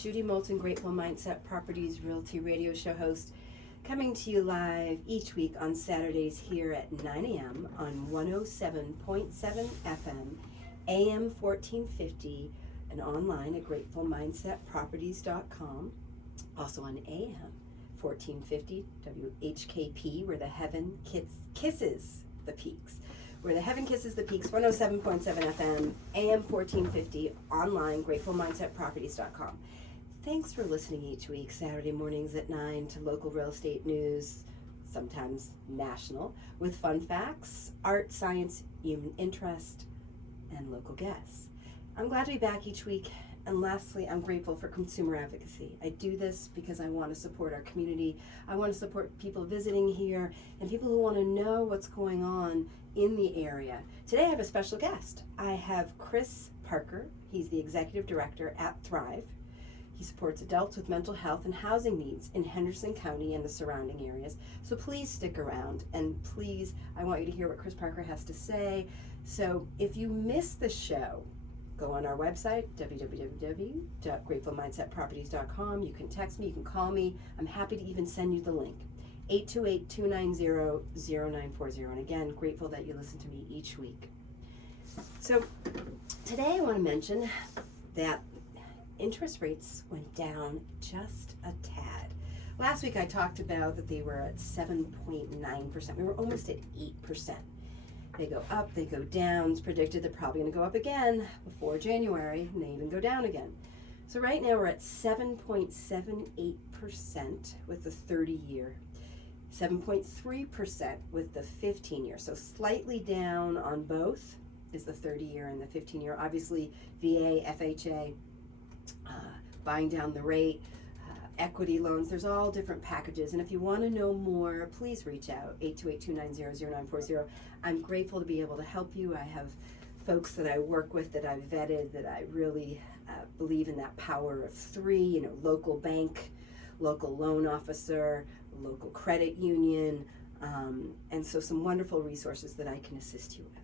Judy Moulton, Grateful Mindset Properties Realty Radio Show host, coming to you live each week on Saturdays here at 9 a.m. on 107.7 FM, AM 1450, and online at gratefulmindsetproperties.com. Also on AM 1450 WHKP, where the heaven kisses the peaks. Where the heaven kisses the peaks, 107.7 FM, AM 1450, online, gratefulmindsetproperties.com. Thanks for listening each week, Saturday mornings at 9, to local real estate news, sometimes national, with fun facts, art, science, human interest, and local guests. I'm glad to be back each week. And lastly, I'm grateful for consumer advocacy. I do this because I want to support our community. I want to support people visiting here and people who want to know what's going on in the area. Today I have a special guest. I have Chris Parker. He's the executive director at Thrive. He supports adults with mental health and housing needs in Henderson County and the surrounding areas. So please stick around, and please, I want you to hear what Chris Parker has to say. So if you missed the show, go on our website, www.gratefulmindsetproperties.com. You can text me, you can call me. I'm happy to even send you the link. 828-290-0940. And again, grateful that you listen to me each week. So today I want to mention that interest rates went down just a tad. Last week I talked about that they were at 7.9%. We were almost at 8%. They go up, they go down. It's predicted they're probably going to go up again before January, and they even go down again. So right now we're at 7.78% with the 30-year, 7.3% with the 15-year. So slightly down on both is the 30-year and the 15-year. Obviously, VA, FHA, buying down the rate, equity loans, there's all different packages. And if you want to know more, please reach out, 828-290-0940. I'm grateful to be able to help you. I have folks that I work with that I've vetted, that I really believe in that power of three, local bank, local loan officer, local credit union, and so some wonderful resources that I can assist you with.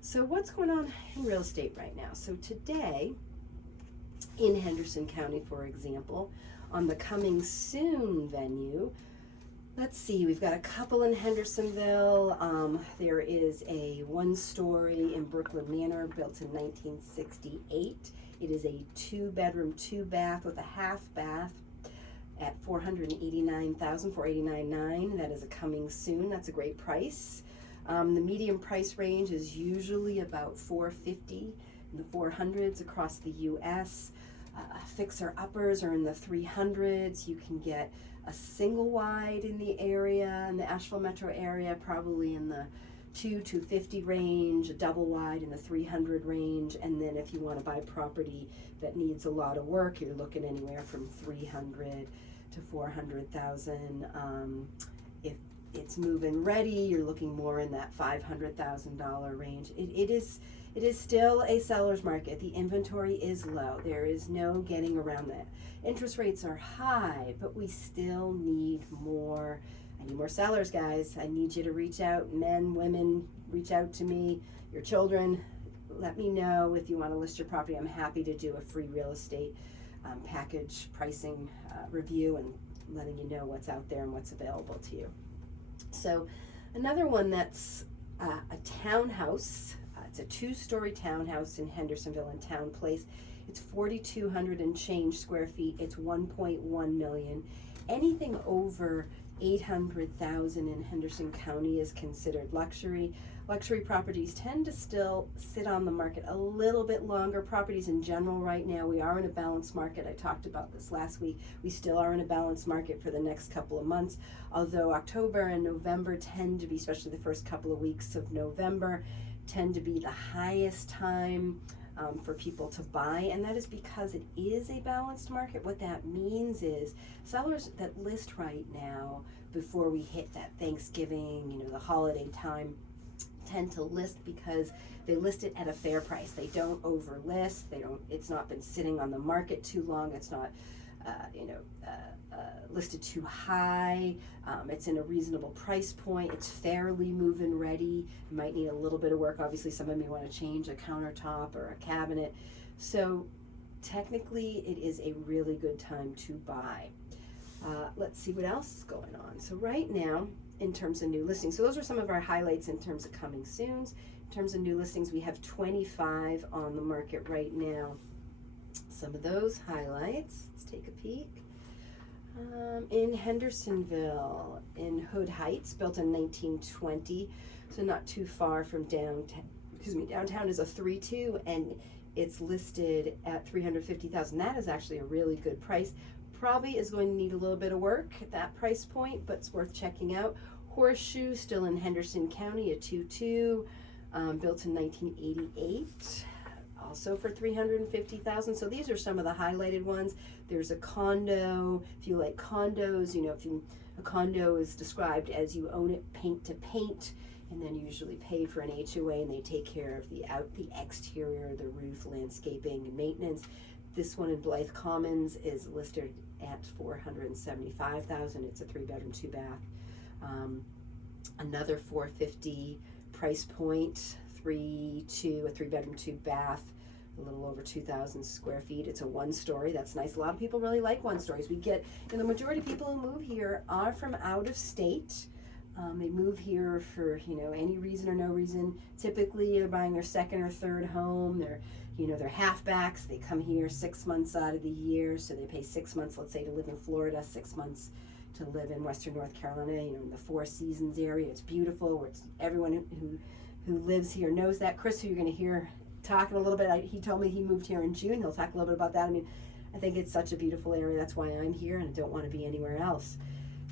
So what's going on in real estate right now? So today, in Henderson County, for example, on the Coming Soon venue, let's see, we've got a couple in Hendersonville. There is a one-story in Brooklyn Manor built in 1968. It is a 2-bedroom, 2-bath with a half bath at $489,999. That is a Coming Soon. That's a great price. The medium price range is usually about $450 in the 400s across the U.S. Fixer uppers are in the 300s. You can get a single wide in the area, in the Asheville metro area, probably in the 250 range, a double wide in the 300 range, and then if you want to buy property that needs a lot of work, you're looking anywhere from 300 to 400,000. If it's move-in ready, you're looking more in that $500,000 range. It is still a seller's market. The inventory is low. There is no getting around that. Interest rates are high, but we still need more. I need more sellers, guys. I need you to reach out. Men, women, reach out to me. Your children, let me know if you want to list your property. I'm happy to do a free real estate package pricing review and letting you know what's out there and what's available to you. So another one that's a townhouse. It's a 2-story townhouse in Hendersonville in Town Place. It's 4,200 and change square feet. It's 1.1 million. Anything over 800,000 in Henderson County is considered luxury. Luxury properties tend to still sit on the market a little bit longer. Properties in general right now, we are in a balanced market. I talked about this last week. We still are in a balanced market for the next couple of months, although October and November tend to be, especially the first couple of weeks of November, tend to be the highest time for people to buy, and that is because it is a balanced market. What that means is sellers that list right now before we hit that Thanksgiving, the holiday time, tend to list because they list it at a fair price. They don't overlist. It's not been sitting on the market too long. It's not listed too high. It's in a reasonable price point. It's fairly move-in ready. It might need a little bit of work. Obviously, some of you want to change a countertop or a cabinet. So technically it is a really good time to buy. Let's see what else is going on. So right now, in terms of new listings, so those are some of our highlights in terms of coming soons. In terms of new listings, we have 25 on the market right now. Some of those highlights, let's take a peek. In Hendersonville, in Hood Heights, built in 1920, so not too far from downtown. Downtown is a 3.2, and it's listed at $350,000. That is actually a really good price. Probably is going to need a little bit of work at that price point, but it's worth checking out. Horseshoe, still in Henderson County, a 2.2, built in 1988. Also for $350,000. So these are some of the highlighted ones. There's a condo. If you like condos, a condo is described as you own it paint to paint, and then you usually pay for an HOA, and they take care of the exterior, the roof, landscaping, and maintenance. This one in Blythe Commons is listed at $475,000. It's a 3-bedroom, 2-bath. Another $450 price point, 3.2, a 3-bedroom, 2-bath, a little over 2,000 square feet. It's a 1-story. That's nice. A lot of people really like 1-stories. The majority of people who move here are from out of state. They move here for any reason or no reason. Typically, they're buying their second or third home. They're halfbacks. They come here 6 months out of the year, so they pay 6 months, let's say, to live in Florida, 6 months to live in Western North Carolina. In the Four Seasons area, it's beautiful. Everyone who lives here knows that. Chris, who you're going to hear talking a little bit, he told me he moved here in June. He'll talk a little bit about that. I think it's such a beautiful area. That's why I'm here, and I don't want to be anywhere else.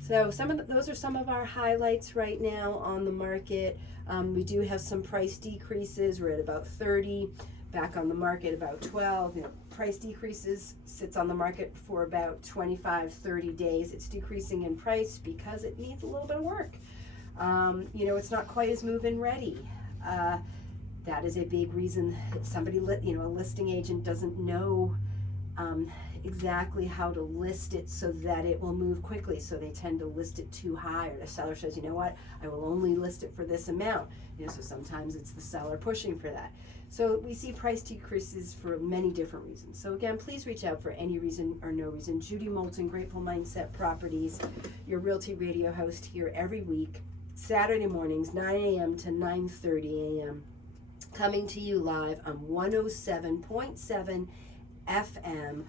So those are some of our highlights right now on the market. We do have some price decreases. We're at about 30, back on the market about 12. Price decreases, sits on the market for about 25, 30 days. It's decreasing in price because it needs a little bit of work. It's not quite as move-in ready. That is a big reason that somebody, a listing agent doesn't know exactly how to list it so that it will move quickly. So they tend to list it too high, or the seller says, you know what, I will only list it for this amount. So sometimes it's the seller pushing for that. So we see price decreases for many different reasons. So again, please reach out for any reason or no reason. Judy Moulton, Grateful Mindset Properties, your Realty Radio host here every week, Saturday mornings, 9 a.m. to 9:30 a.m. Coming to you live on 107.7 FM,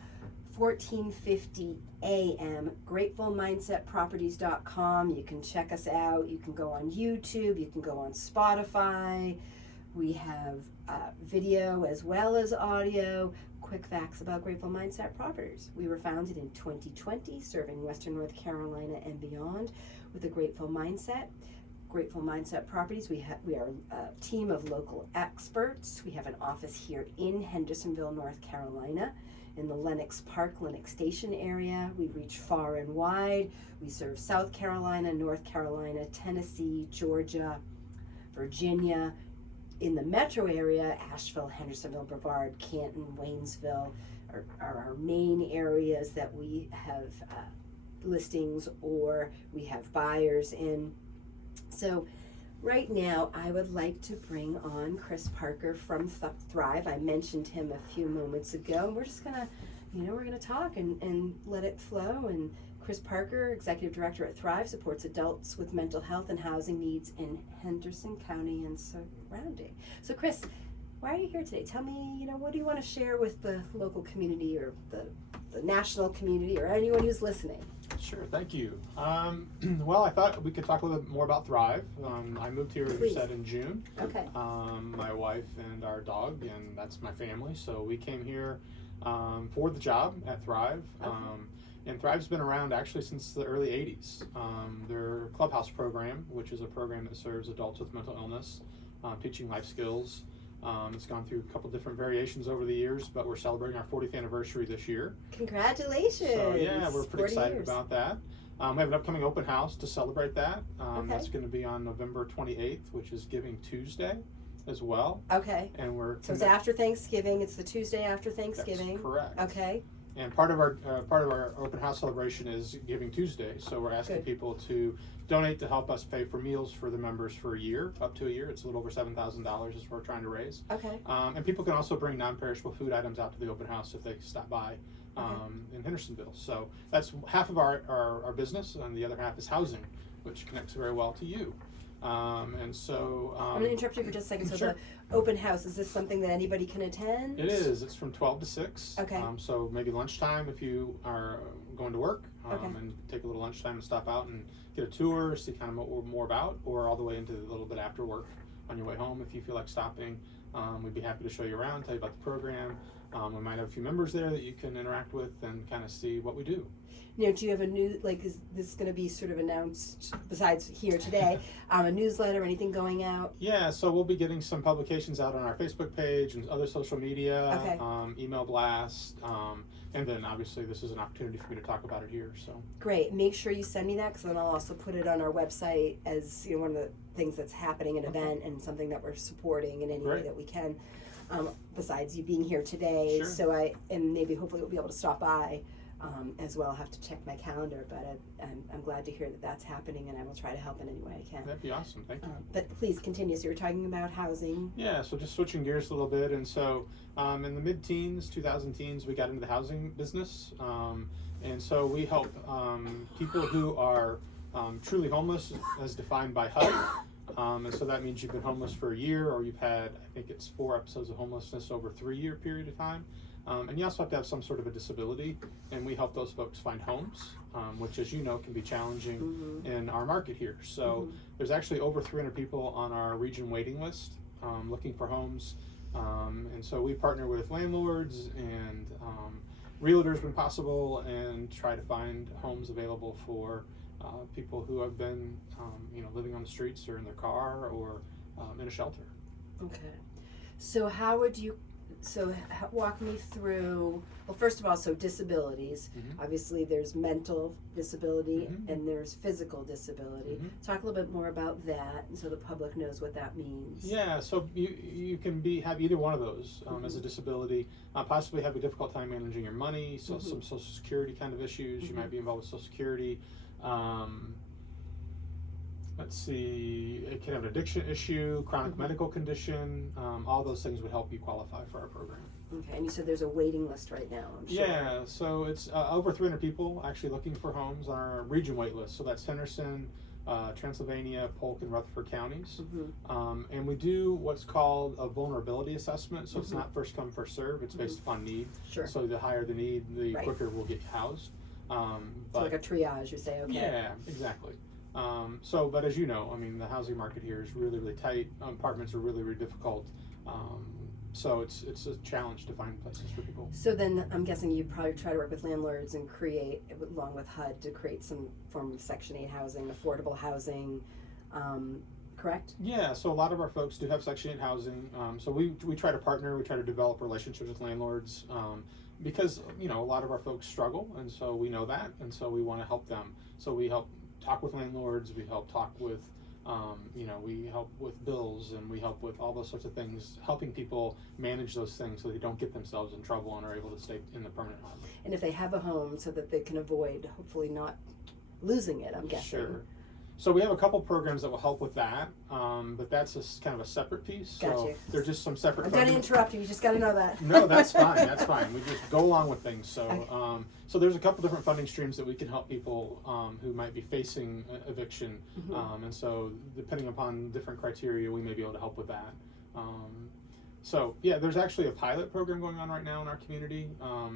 1450 AM, gratefulmindsetproperties.com. You can check us out. You can go on YouTube. You can go on Spotify. We have video as well as audio. Quick facts about Grateful Mindset Properties. We were founded in 2020, serving Western North Carolina and beyond with a grateful mindset. Grateful Mindset Properties, we are a team of local experts. We have an office here in Hendersonville, North Carolina, in the Lenox Park, Lenox Station area. We reach far and wide. We serve South Carolina, North Carolina, Tennessee, Georgia, Virginia. In the metro area, Asheville, Hendersonville, Brevard, Canton, Waynesville are our main areas that we have listings or we have buyers in. So right now, I would like to bring on Chris Parker from Thrive. I mentioned him a few moments ago, and we're just gonna, we're gonna talk and let it flow. And Chris Parker, Executive Director at Thrive, supports adults with mental health and housing needs in Henderson County and surrounding. So Chris, why are you here today? Tell me, what do you want to share with the local community or the national community or anyone who's listening? Sure, thank you. Well, I thought we could talk a little bit more about Thrive. I moved here, as you said, in June. Okay. My wife and our dog, and that's my family. So we came here for the job at Thrive. Okay. And Thrive's been around actually since the early 80s. Their Clubhouse program, which is a program that serves adults with mental illness, teaching life skills. It's gone through a couple different variations over the years, but we're celebrating our 40th anniversary this year. Congratulations! So yeah, we're pretty excited years. about that. We have an upcoming open house to celebrate that. Okay. That's going to be on November 28th, which is Giving Tuesday as well. Okay. And So it's after Thanksgiving. It's the Tuesday after Thanksgiving. That's correct. Okay. And part of our open house celebration is Giving Tuesday. So we're asking Good. people to donate to help us pay for meals for the members for a year, up to a year. It's a little over $7,000 is what we're trying to raise. Okay. And people can also bring non-perishable food items out to the open house if they stop by in Hendersonville. So that's half of our business, and the other half is housing, which connects very well to you. And so I'm going to interrupt you for just a second. So sure. the open house, is this something that anybody can attend? It is. It's from 12 to 6. Okay. So maybe lunchtime if you are going to work, Okay. and take a little lunchtime and stop out and get a tour, see kind of what we're more about, or all the way into a little bit after work on your way home if you feel like stopping. We'd be happy to show you around, tell you about the program. We might have a few members there that you can interact with and kind of see what we do. Now, do you have a new, like, is this going to be sort of announced, besides here today, a newsletter or anything going out? Yeah, so we'll be getting some publications out on our Facebook page and other social media, Okay. email blast, and then obviously this is an opportunity for me to talk about it here. So Great. Make sure you send me that, because then I'll also put it on our website as, you know, one of the things that's happening, an event, and something that we're supporting in any way Great. that we can. Besides you being here today, Sure. so and maybe hopefully we'll be able to stop by as well. I'll have to check my calendar, but I'm glad to hear that that's happening, and I will try to help in any way I can. that'd be awesome. Thank you. But please continue. So you were talking about housing. Yeah, so just switching gears a little bit, and so in the mid-teens, 2000 teens, we got into the housing business, and so we help people who are truly homeless as defined by HUD, and so that means you've been homeless for a year, or you've had, I think it's 4 episodes of homelessness over a 3-year period of time, and you also have to have some sort of a disability, and we help those folks find homes, which, as you know, can be challenging in our market here. So there's actually over 300 people on our region waiting list looking for homes, and so we partner with landlords and realtors when possible, and try to find homes available for people who have been living on the streets or in their car or in a shelter. Okay. So how would you, walk me through, well, first of all, so disabilities. Obviously there's mental disability and there's physical disability. Talk a little bit more about that, and so the public knows what that means. Yeah, so you can have either one of those as a disability, possibly have a difficult time managing your money, so some Social Security kind of issues. You might be involved with Social Security. Let's see, it can have an addiction issue, chronic medical condition. All those things would help you qualify for our program. Okay, and you said there's a waiting list right now, I'm sure. Yeah, so it's over 300 people actually looking for homes on our region wait list. So that's Henderson, Transylvania, Polk, and Rutherford counties. And we do what's called a vulnerability assessment. So it's not first come, first serve. It's based upon need. Sure. So the higher the need, the Right. quicker we'll get you housed. So like a triage, you say, okay. Yeah, exactly. But as you know, I mean, the housing market here is really, really tight. Apartments are really, really difficult. So it's a challenge to find places for people. So then I'm guessing you probably try to work with landlords and create, along with HUD, to create some form of Section 8 housing, affordable housing, correct? Yeah, so a lot of our folks do have Section 8 housing. So we try to partner, we try to develop relationships with landlords because, a lot of our folks struggle, and so we know that, and so we want to help them. So we help talk with landlords, we help talk with, we help with bills, and we help with all those sorts of things, helping people manage those things so they don't get themselves in trouble and are able to stay in the permanent home. And if they have a home, so that they can avoid, hopefully not losing it, I'm guessing. Sure. So we have a couple programs that will help with that, but that's kind of a separate piece. Got So you. they're just some separate. I'm going to interrupt you. You just got to know that. No, that's fine. That's fine. We just go along with things. So, so there's a couple different funding streams that we can help people who might be facing eviction, and so depending upon different criteria, we may be able to help with that. So yeah, there's actually a pilot program going on right now in our community.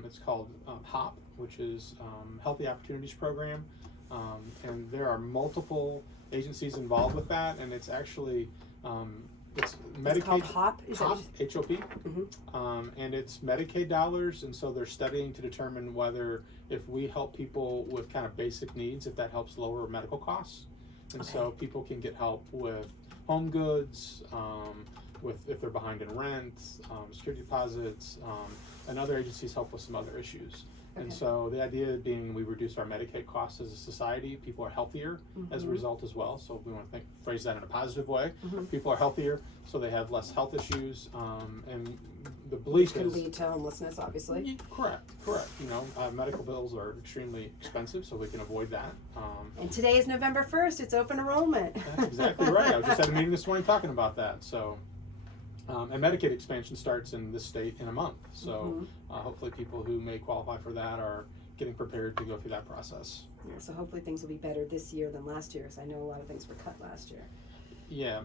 It's called HOP, which is Healthy Opportunities Program. And there are multiple agencies involved with that, and it's actually it's Medicaid. It's called HOP? HOP, H-O-P. And it's Medicaid dollars, and so they're studying to determine whether if we help people with kind of basic needs, if that helps lower medical costs. And so people can get help with home goods, with if they're behind in rent, security deposits, and other agencies help with some other issues. And so the idea being we reduce our Medicaid costs as a society. People are healthier as a result as well. So we want to phrase that in a positive way. People are healthier, so they have less health issues. And the belief Which can is lead to homelessness, obviously. correct. You know, medical bills are extremely expensive, so we can avoid that. And today is November 1st. It's open enrollment. That's exactly right. I was just at a meeting this morning talking about that. So, and Medicaid expansion starts in this state in a month. So, hopefully, people who may qualify for that are getting prepared to go through that process. Yeah, so hopefully things will be better this year than last year, because I know a lot of things were cut last year. Yeah.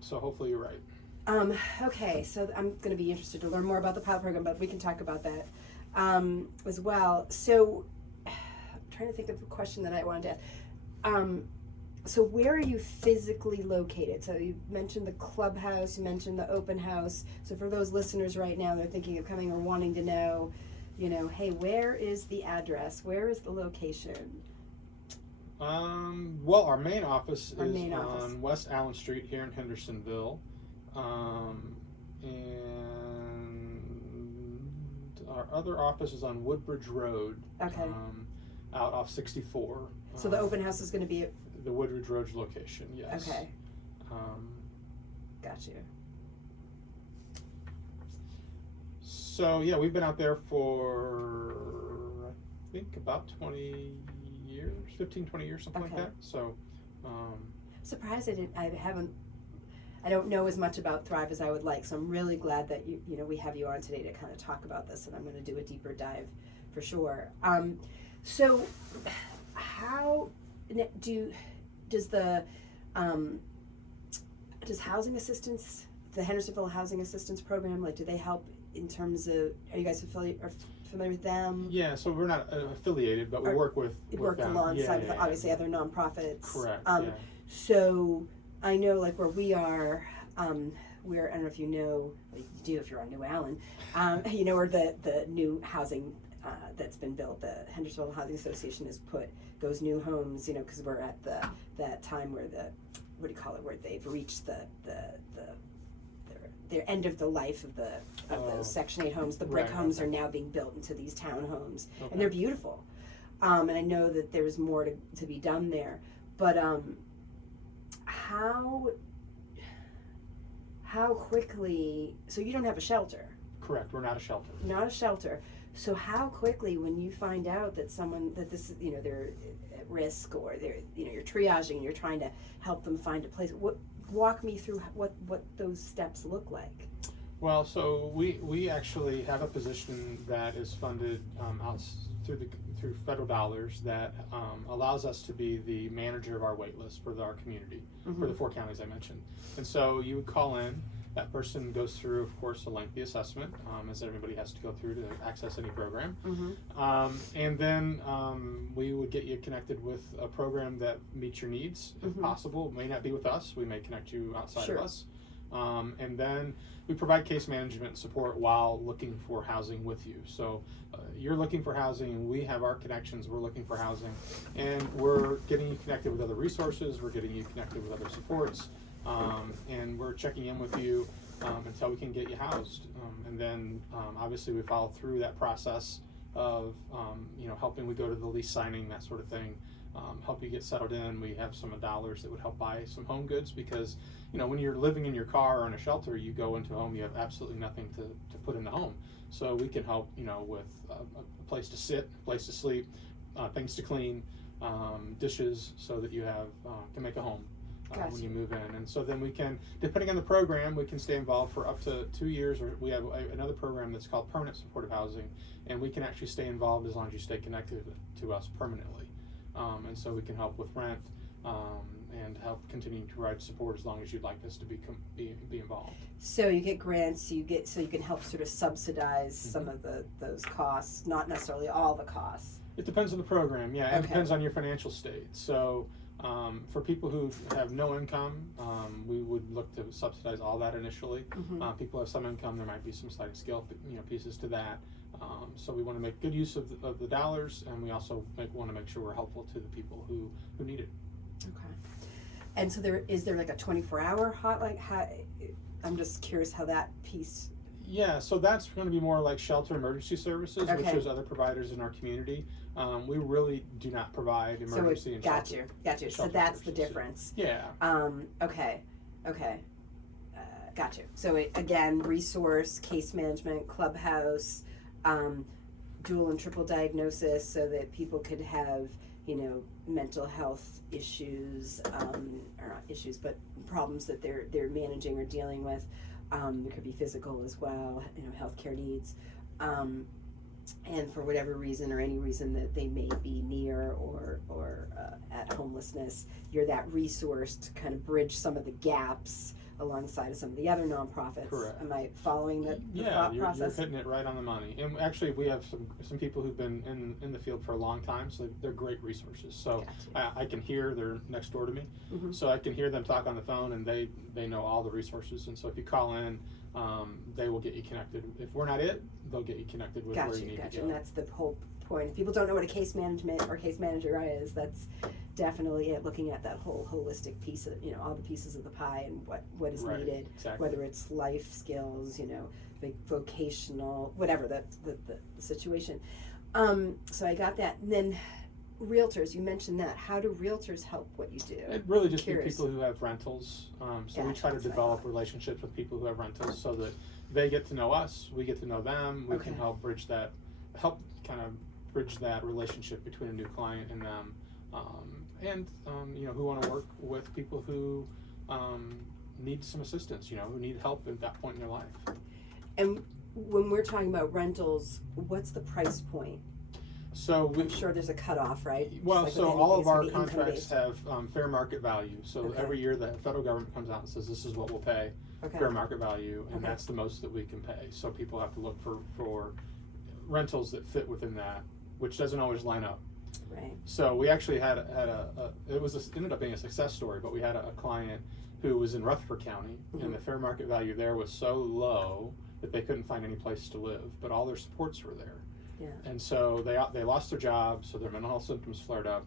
So hopefully you're right. Okay, so I'm going to be interested to learn more about the pilot program, but we can talk about that as well. So I'm trying to think of a question that I wanted to ask. So where are you physically located? So you mentioned the clubhouse, you mentioned the open house. So for those listeners right now, they're thinking of coming or wanting to know, you know, hey, where is the address? Where is the location? Well, our main office is main office. on West Allen Street here in Hendersonville. And our other office is on Woodbridge Road. Okay. Out off 64. So the open house is going to be at the Woodbridge Road location, yes. Okay. Got you. So yeah, we've been out there for I think about 20 years, 15, 20 years, something like Okay. that. So Surprised I don't know as much about Thrive as I would like, so I'm really glad that you know we have you on today to kind of talk about this, and I'm going to do a deeper dive for sure. So how does housing assistance, the Hendersonville Housing Assistance Program, like do they help in terms of, are you guys familiar with them? yeah, so we're not affiliated, but we work with them. Alongside with obviously other nonprofits. Correct. So I know like where we are, we're, I don't know if you know, well, you do if you're on New Allen, you know where the new housing that's been built, the Hendersonville Housing Association has put those new homes, you know, because we're at that time where where they've reached their end of the life of those Section 8 homes. The brick homes are now being built into these townhomes, and they're beautiful. And I know that there's more to be done there, but how quickly? So you don't have a shelter. Correct. We're not a shelter. Not a shelter. So how quickly, when you find out that this, you know, they're at risk, or you're triaging and you're trying to help them find a place, walk me through what those steps look like. Well, so we actually have a position that is funded through federal dollars that allows us to be the manager of our wait list for our community, for the 4 counties I mentioned. And so you would call in. That person goes through, of course, a lengthy assessment, as everybody has to go through to access any program. And then we would get you connected with a program that meets your needs, if possible. It may not be with us. We may connect you outside of us. And then we provide case management support while looking for housing with you. So you're looking for housing, and we have our connections. We're looking for housing, and we're getting you connected with other resources. We're getting you connected with other supports. And we're checking in with you until we can get you housed. And then obviously we follow through that process of helping. We go to the lease signing, that sort of thing, help you get settled in. We have some dollars that would help buy some home goods, because when you're living in your car or in a shelter, you go into a home, you have absolutely nothing to put in the home. So we can help with a place to sit, a place to sleep, things to clean, dishes, so that you can make a home. When you move in. And so then we can, depending on the program, we can stay involved for up to 2 years, or we have another program that's called permanent supportive housing, and we can actually stay involved as long as you stay connected to us permanently. And so we can help with rent and help continue to provide support as long as you'd like us to be involved. So you get grants, so you can help sort of subsidize some of those costs, not necessarily all the costs. It depends on the program, yeah. It depends on your financial state. So for people who have no income, we would look to subsidize all that initially. People have some income, there might be some sliding scale pieces to that. So we want to make good use of the dollars, and we also want to make sure we're helpful to the people who need it. Okay. And so is there like a 24-hour hotline? I'm just curious how that piece. Yeah, so that's going to be more like shelter emergency services, which there's other providers in our community. We really do not provide emergency and shelter. Got you. So that's the difference. Yeah. Okay. got you. So again, resource, case management, clubhouse, dual and triple diagnosis, so that people could have, mental health issues, or not issues, but problems that they're managing or dealing with. There could be physical as well, healthcare needs. And for whatever reason or any reason that they may be near or at homelessness, you're that resource to kind of bridge some of the gaps alongside of some of the other nonprofits. Correct. Am I following the Yeah, thought you're process? hitting it right on the money. And actually, we have some people who've been in the field for a long time, so they're great resources. So Gotcha. I can hear, they're next door to me, Mhm. so I can hear them talk on the phone, and they know all the resources. And so if you call in, they will get you connected. If we're not it, they'll get you connected with where you need to go. And that's the whole point. If people don't know what a case management or case manager is, that's definitely it. Looking at that whole holistic piece of, all the pieces of the pie and what is Right, needed, exactly. whether it's life skills, vocational, whatever the situation. So I got that. And then realtors, you mentioned that. How do realtors help what you do? It really just be Curious. people who have rentals. So we Gotcha, try to that's what I develop thought. relationships with people who have rentals, so that they get to know us, we get to know them. We can Okay. help kind of bridge that relationship between a new client and them, and who want to work with people who need some assistance, who need help at that point in their life. And when we're talking about rentals, what's the price point? So I'm sure there's a cutoff, right? Well, Just so like with all anything, of our it's gonna be contracts income-based. have fair market value. So Okay. every year the federal government comes out and says this is what we'll pay, Okay. fair market value, and Okay. that's the most that we can pay. So people have to look for rentals that fit within that, which doesn't always line up. Right. So we actually had ended up being a success story, but we had a client who was in Rutherford County, Mhm. and the fair market value there was so low that they couldn't find any place to live, but all their supports were there. Yeah. And so they lost their job, so their mental health symptoms flared up.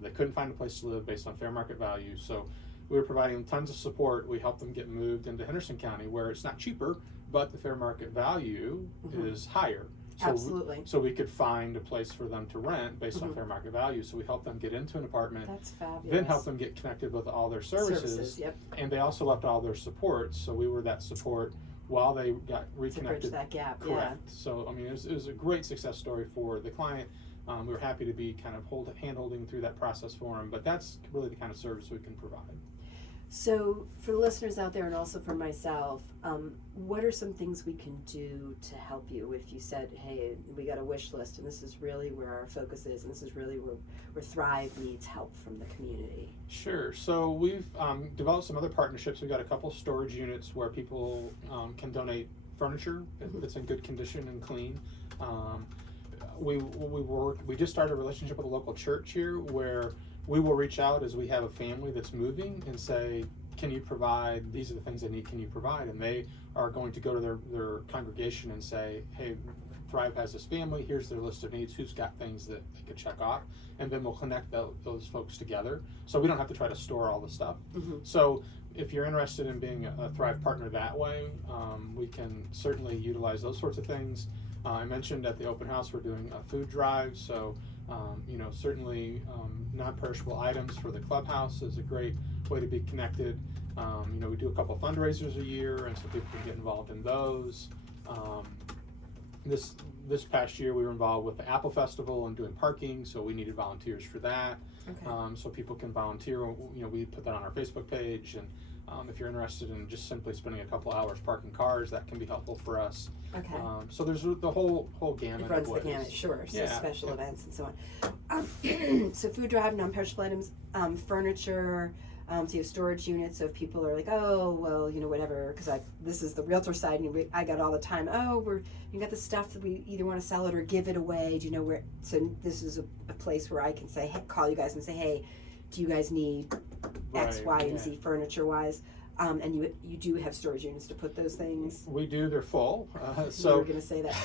They couldn't find a place to live based on fair market value. So we were providing tons of support. We helped them get moved into Henderson County, where it's not cheaper, but the fair market value Mhm. is higher. So Absolutely. So we could find a place for them to rent based on Mhm. fair market value. So we helped them get into an apartment, That's fabulous. then helped them get connected with all their services. Yep. And they also left all their support. So we were that support while they got To reconnected. bridge that gap. Correct. So, I mean, it was a great success story for the client. We were happy to be kind of hand-holding through that process for them, but that's really the kind of service we can provide. So for the listeners out there and also for myself, what are some things we can do to help you if you said, hey, we got a wish list and this is really where our focus is and this is really where Thrive needs help from the community? Sure. So we've developed some other partnerships. We've got a couple storage units where people can donate furniture that's in good condition and clean. We just started a relationship with a local church here where we will reach out as we have a family that's moving and say, can you provide, these are the things they need, can you provide? And they are going to go to their congregation and say, hey, Thrive has this family, here's their list of needs, who's got things that they could check off, and then we'll connect those folks together. So we don't have to try to store all the stuff. Mm-hmm. So if you're interested in being a Thrive partner that way, we can certainly utilize those sorts of things. I mentioned at the open house we're doing a food drive, so certainly non-perishable items for the clubhouse is a great way to be connected. We do a couple fundraisers a year, and so people can get involved in those. This past year we were involved with the Apple Festival and doing parking, so we needed volunteers for that. Okay. So people can volunteer. We put that on our Facebook page, and if you're interested in just simply spending a couple hours parking cars, that can be helpful for us. Okay. So there's the whole gamut. It runs of the ways. gamut, sure. So Yeah, special yep. events and so on. So food drive, non-perishable items, furniture. So you have storage units. So if people are like, oh, well, whatever, because this is the realtor side, and I got all the time. Oh, you got the stuff that we either want to sell it or give it away. Do you know where? So this is a place where I can say, hey, call you guys and say, hey, do you guys need X, Right, Y, and yeah. Z furniture wise? And you do have storage units to put those things. We do. They're full. You So were going to say that.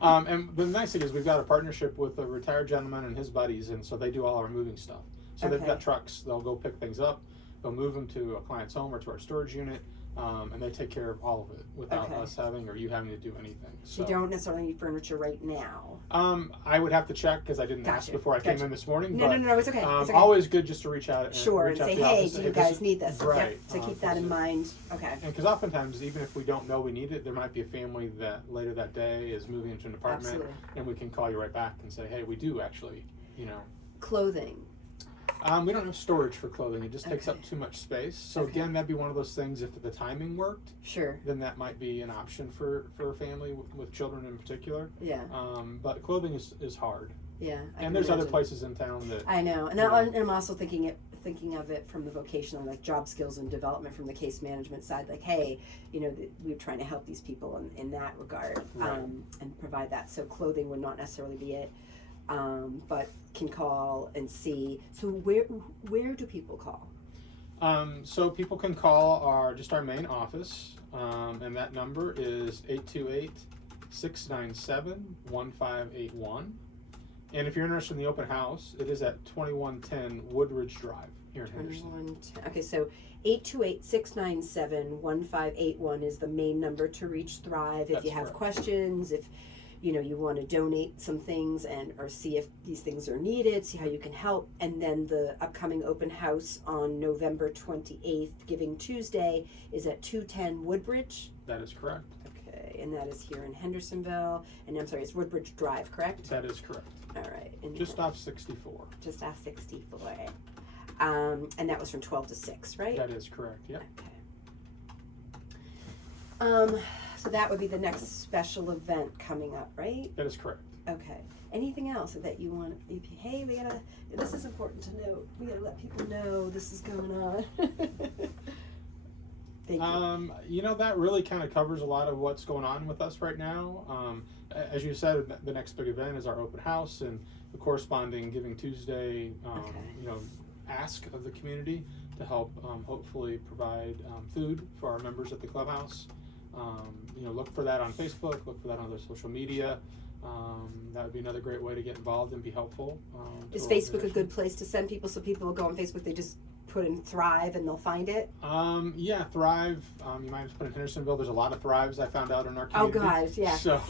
and the nice thing is we've got a partnership with a retired gentleman and his buddies, and so they do all our moving stuff. So they've Okay. got trucks. They'll go pick things up. They'll move them to a client's home or to our storage unit. and they take care of all of it without Okay. us having or you having to do anything. So you don't necessarily need furniture right now. I would have to check because I didn't ask Gotcha. before I came Gotcha. in this morning. No, but, it's okay. It's okay. Always good just to reach out and Sure, reach and out say, to the hey, office, do you this guys is- need this? Right. Yep, to keep that in mind. Okay. And because oftentimes, even if we don't know we need it, there might be a family that later that day is moving into an apartment, Absolutely. and we can call you right back and say, hey, we do actually, Clothing. we don't have storage for clothing. It just takes Okay. up too much space. So Okay. again, that'd be one of those things. If the timing worked, Sure. then that might be an option for a family with children in particular. Yeah. But clothing is hard. Yeah. I And can there's other imagine. places in town that I know, and you know. I'm also thinking of it from the vocational, like job skills and development from the case management side. Like, hey, we're trying to help these people in that regard, Right. and provide that. So clothing would not necessarily be it, but can call and see. So where do people call? So people can call our main office, and that number is 828-697-1581. And if you're interested in the open house, it is at 2110 Woodridge Drive here in Henderson. 2110. Okay, so 828-697-1581 is the main number to reach Thrive. If That's you have correct. questions, if you want to donate some things or see if these things are needed, see how you can help. And then the upcoming open house on November 28th, Giving Tuesday, is at 210 Woodbridge. That is correct. Okay, and that is here in Hendersonville. And I'm sorry, it's Woodbridge Drive, correct? That is correct. All right. And Just off 64. Just off 64. And that was from 12 to 6, right? That is correct. Yep. Okay. So that would be the next special event coming up, right? That is correct. Okay. Anything else that you want? Hey, this is important to note. We gotta let people know this is going on. Thank you. That really kind of covers a lot of what's going on with us right now. As you said, the next big event is our open house and the corresponding Giving Tuesday, ask of the community to help hopefully provide food for our members at the clubhouse. Look for that on Facebook, look for that on other social media. That would be another great way to get involved and be helpful. Is Facebook a good place to send people so people will go on Facebook, they just put in Thrive and they'll find it? Yeah, Thrive. You might have put in Hendersonville. There's a lot of Thrives I found out in our Oh, community. God, yeah. So,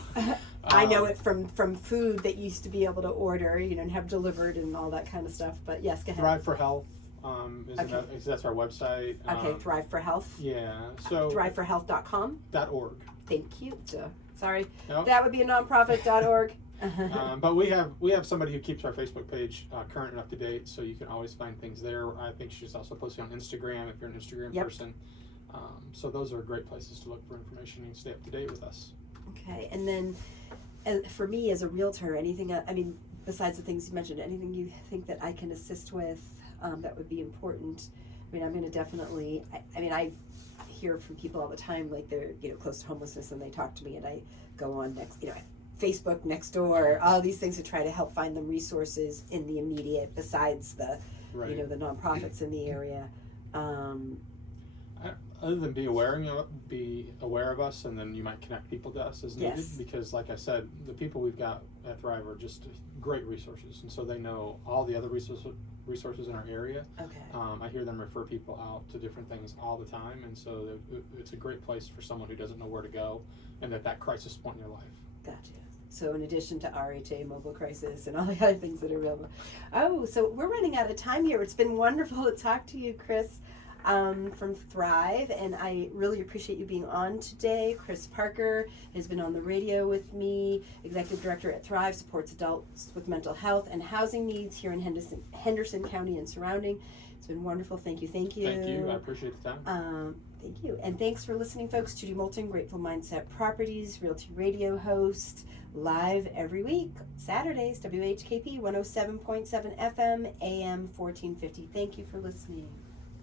I know it from food that used to be able to order, and have delivered and all that kind of stuff. But yes, go ahead. Thrive for Health Okay. that's our website. Okay, Thrive for Health. Yeah, so ThriveForHealth.com. .org. Thank you. Sorry, Nope. that would be a nonprofit.org. But we have somebody who keeps our Facebook page current and up to date, so you can always find things there. I think she's also posting on Instagram if you're an Instagram Yep. person. So those are great places to look for information and stay up to date with us. Okay, and then for me as a realtor, anything, besides the things you mentioned, anything you think that I can assist with that would be important? I'm going to definitely, I hear from people all the time, like they're, close to homelessness, and they talk to me, and I go on Facebook, Nextdoor, all these things to try to help find them resources in the immediate, besides the, Right. the nonprofits in the area. Other than be aware of us, and then you might connect people to us as needed. Yes. Because, like I said, the people we've got at Thrive are just great resources, and so they know all the other resources in our area. Okay. I hear them refer people out to different things all the time, and so it's a great place for someone who doesn't know where to go, and that crisis point in your life. Gotcha. So in addition to RHA Mobile Crisis and all the other things that are available. Oh, so we're running out of time here. It's been wonderful to talk to you, Chris, from Thrive, and I really appreciate you being on today. Chris Parker has been on the radio with me, Executive Director at Thrive, supports adults with mental health and housing needs here in Henderson County and surrounding. It's been wonderful. Thank you. Thank you. I appreciate the time. Thank you. And thanks for listening, folks. Judy Moulton, Grateful Mindset Properties, Realty Radio host, live every week, Saturdays, WHKP 107.7 FM, AM 1450. Thank you for listening.